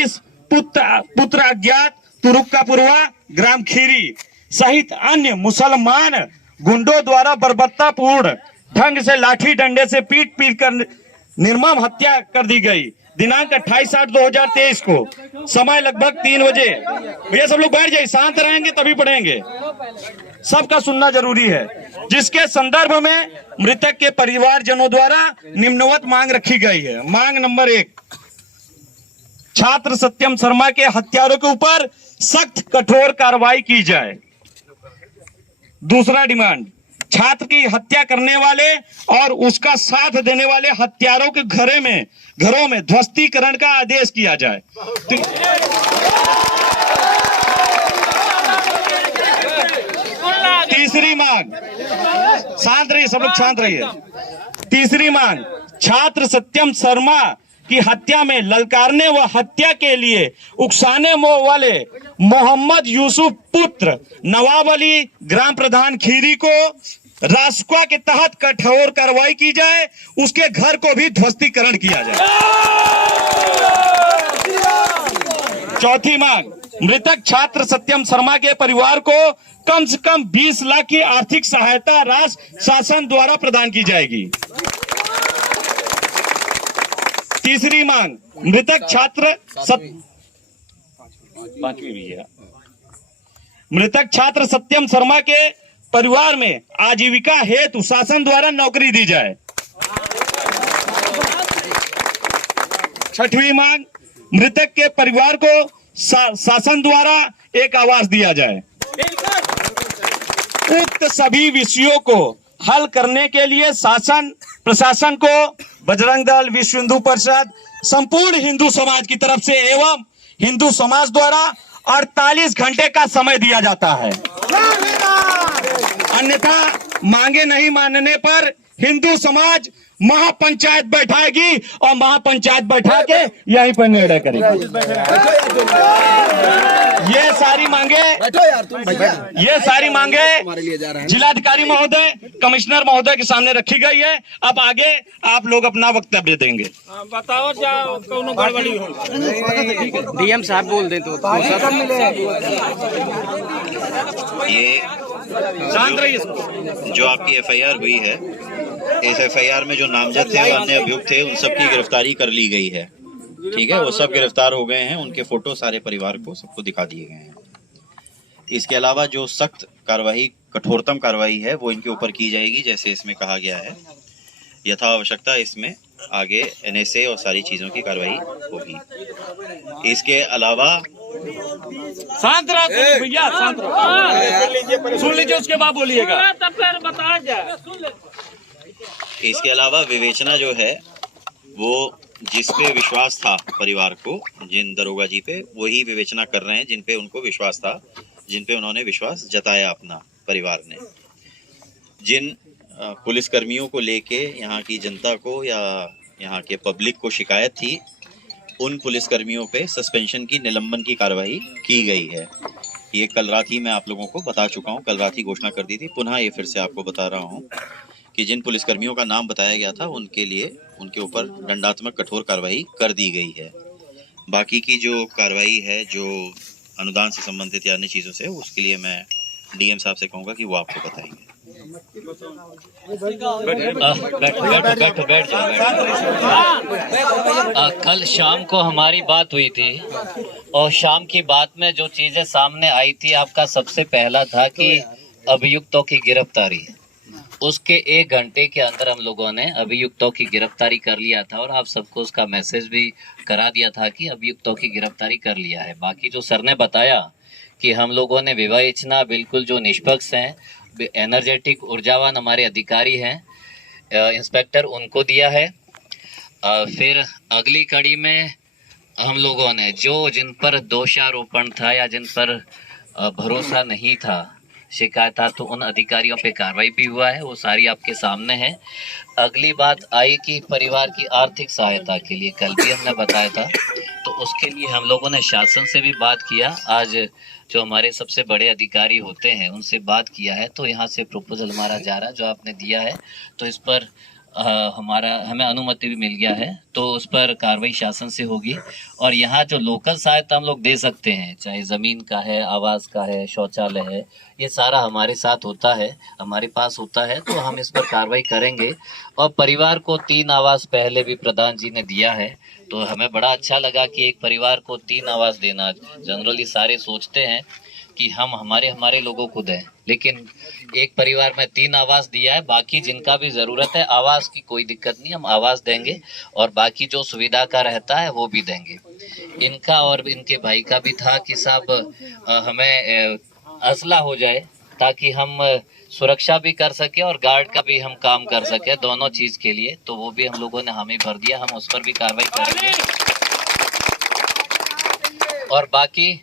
इस पुत्र अज्ञात तुरुक्कापुरवा ग्राम खीरी सहित अन्य मुसलमान गुंडों द्वारा बर्बरतापूर्ण ढंग से लाठी डंडे से पीट पीट कर निर्मम हत्या कर दी गई। दिनांक 28/8/2023 को समय लगभग 3 बजे। भैया सब लोग बैठ जाइए, शांत रहेंगे तभी पढ़ेंगे, सबका सुनना जरूरी है। जिसके संदर्भ में मृतक के परिवारजनों द्वारा निम्नवत मांग रखी गई है। मांग नंबर 1, छात्र सत्यम शर्मा के हत्यारों के ऊपर सख्त कठोर कार्रवाई की जाए। दूसरा डिमांड, छात्र की हत्या करने वाले और उसका साथ देने वाले हत्यारों के घरों में ध्वस्तीकरण का आदेश किया जाए। तीसरी मांग, शांत रहिए सब लोग, शांत रहिए। तीसरी मांग, छात्र सत्यम शर्मा की हत्या में ललकारने व हत्या के लिए उकसाने वाले मोहम्मद यूसुफ पुत्र नवाब अली ग्राम प्रधान खीरी को रासुका के तहत कठोर कार्रवाई की जाए, उसके घर को भी ध्वस्तीकरण किया जाए। चौथी मांग, मृतक छात्र सत्यम शर्मा के परिवार को कम से कम 20 लाख की आर्थिक सहायता राशि शासन द्वारा प्रदान की जाएगी। तीसरी मांग, मृतक छात्र सत्यम शर्मा के परिवार में आजीविका हेतु शासन द्वारा नौकरी दी जाए। छठवीं मांग, मृतक के परिवार को शासन द्वारा एक आवास दिया जाए। उक्त सभी विषयों को हल करने के लिए शासन प्रशासन को बजरंग दल, विश्व हिंदू परिषद, संपूर्ण हिंदू समाज की तरफ से एवं हिंदू समाज द्वारा 48 घंटे का समय दिया जाता है। अन्यथा मांगे नहीं मानने पर हिंदू समाज महापंचायत बैठाएगी और महापंचायत बैठा के यहीं पर निर्णय करेगी। ये सारी मांगे जिलाधिकारी महोदय, कमिश्नर महोदय के सामने रखी गई है। अब आगे आप लोग अपना वक्तव्य देंगे। बताओ क्या गड़बड़ी हो, डीएम साहब बोल दें तो ये जो आपकी एफआईआर हुई है, इस एफआईआर में जो नामजद थे, अन्य अभियुक्त थे, उन सब की गिरफ्तारी कर ली गई है। ठीक है, वो सब गिरफ्तार हो गए हैं, उनके फोटो सारे परिवार को सबको दिखा दिए गए हैं। इसके अलावा जो सख्त कार्रवाई, कठोरतम कार्रवाई है वो इनके ऊपर की जाएगी, जैसे इसमें कहा गया है। यथा आवश्यकता इसमें आगे एनएसए और सारी चीजों की कार्रवाई होगी। इसके अलावा शांत रहो भैया, शांत रहो, सुन लीजिए उसके बाद बोलिएगा। इसके अलावा विवेचना जो है वो जिस पे विश्वास था परिवार को, जिन दरोगा जी पे, वही विवेचना कर रहे हैं जिन पे उनको विश्वास था, जिन पे उन्होंने विश्वास जताया अपना परिवार ने। जिन पुलिसकर्मियों को लेके यहाँ की जनता को या यहाँ के पब्लिक को शिकायत थी, उन पुलिसकर्मियों पे सस्पेंशन की, निलंबन की कार्रवाई की गई है। ये कल रात ही मैं आप लोगों को बता चुका हूँ, कल रात ही घोषणा कर दी थी। पुनः ये फिर से आपको बता रहा हूँ कि जिन पुलिसकर्मियों का नाम बताया गया था उनके लिए, उनके ऊपर दंडात्मक कठोर कार्रवाई कर दी गई है। बाकी की जो कार्रवाई है, जो अनुदान से संबंधित या अन्य चीज़ों से, उसके लिए मैं डीएम साहब से कहूँगा कि वो आपको बताएंगे। कल शाम को हमारी बात हुई थी और शाम की बात में जो चीजें सामने आई थी, आपका सबसे पहला था कि अभियुक्तों की गिरफ्तारी। उसके 1 घंटे के अंदर हम लोगों ने अभियुक्तों की गिरफ्तारी कर लिया था और आप सबको उसका मैसेज भी करा दिया था कि अभियुक्तों की गिरफ्तारी कर लिया है। बाकी जो सर ने बताया कि हम लोगों ने विवेचना बिल्कुल जो निष्पक्ष हैं, एनर्जेटिक ऊर्जावान हमारे अधिकारी हैं, इंस्पेक्टर, उनको दिया है। फिर अगली कड़ी में हम लोगों ने जिन पर दोषारोपण था या जिन पर भरोसा नहीं था, शिकायत था, तो उन अधिकारियों पे कार्रवाई भी हुआ है, वो सारी आपके सामने है। अगली बात आई कि परिवार की आर्थिक सहायता के लिए कल भी हमने बताया था, तो उसके लिए हम लोगों ने शासन से भी बात किया। आज जो हमारे सबसे बड़े अधिकारी होते हैं उनसे बात किया है, तो यहाँ से प्रपोजल हमारा जा रहा है जो आपने दिया है, तो इस पर हमें अनुमति भी मिल गया है, तो उस पर कार्रवाई शासन से होगी। और यहाँ जो लोकल सहायता हम लोग दे सकते हैं, चाहे ज़मीन का है, आवास का है, शौचालय है, ये सारा हमारे साथ होता है, हमारे पास होता है, तो हम इस पर कार्रवाई करेंगे। और परिवार को 3 आवास पहले भी प्रधान जी ने दिया है, तो हमें बड़ा अच्छा लगा कि एक परिवार को 3 आवास देना। जनरली सारे सोचते हैं कि हम हमारे लोगों को दें, लेकिन एक परिवार में 3 आवास दिया है। बाकी जिनका भी ज़रूरत है आवास की कोई दिक्कत नहीं, हम आवास देंगे और बाकी जो सुविधा का रहता है वो भी देंगे। इनका और इनके भाई का भी था कि साहब हमें असला हो जाए ताकि हम सुरक्षा भी कर सके और गार्ड का भी हम काम कर सके, दोनों चीज़ के लिए। तो वो भी हम लोगों ने हामी भर दिया, हम उस पर भी कार्रवाई करेंगे। और बाकी